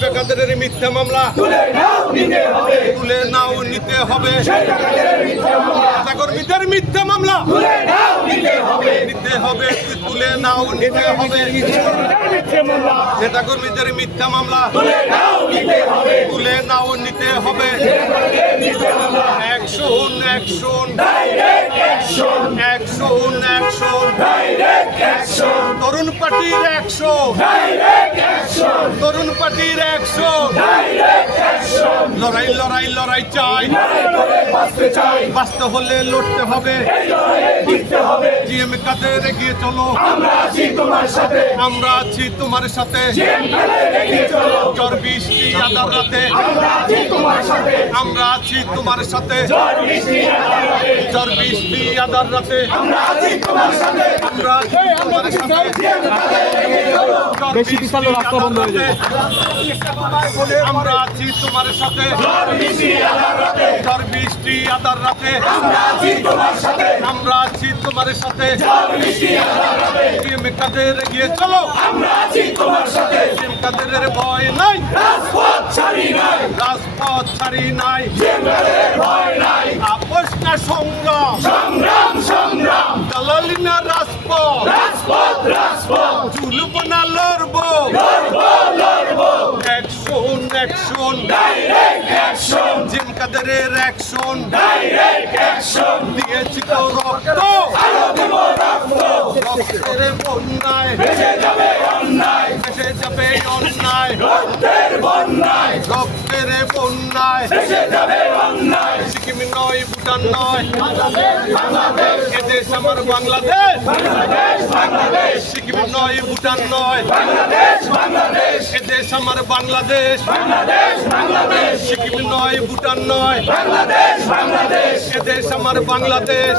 বেকাদের মিথ্যা মামলা তুলে নাও নিতে হবে কর্মীদের মিথ্যা মামলা নিতে হবে তুলে নাও নিতে হবে নেতা কর্মীদের মিথ্যা মামলা তুলে নাও নিতে হবে অ্যাকশন অ্যাকশন অ্যাকশন অ্যাকশন তরুণ পার্টির অ্যাকশন তরুণ পার্টির অ্যাকশন লড়াই লড়াই লড়াই চাই বাঁচতে হলে লড়তে হবে জিএম কাদের এগিয়ে চলো আমরা আছি তোমার সাথে ঝড় বৃষ্টি আধার রাতে আমরা আছি তোমার সাথে ঝড় বৃষ্টি আধার রাতে আমরা আছি তোমার সাথে বেশি পিছালে রাস্তা বন্ধ হয়ে যাবে। আমরা আছি তোমার সাথে ঝড় বৃষ্টি আধার রাতে আমরা আছি তোমার সাথে কাদের এগিয়ে চলো আমরা আছি তোমার সাথে কাদের ভয় নাই রাজপথ ছাড়ি নাই আপোষ না সংগ্রাম দালালি না রাজপথ জুলুম না লড়বো অ্যাকশন জিম কাদেরের অ্যাকশন দিয়েছি তো রক্ত রক্তের বন্যায় ভেসে যাবে অন্যায় রক্তের বন্যায় সিকিম নয় ভুটান নয় এদেশ আমার বাংলাদেশ সিকিম নয় ভুটান নয় এদেশ আমার বাংলাদেশ সিকিম নয় ভুটান নয় এদেশ আমার বাংলাদেশ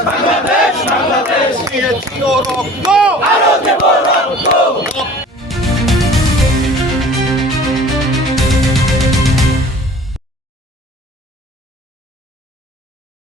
দিয়েছি তো রক্ত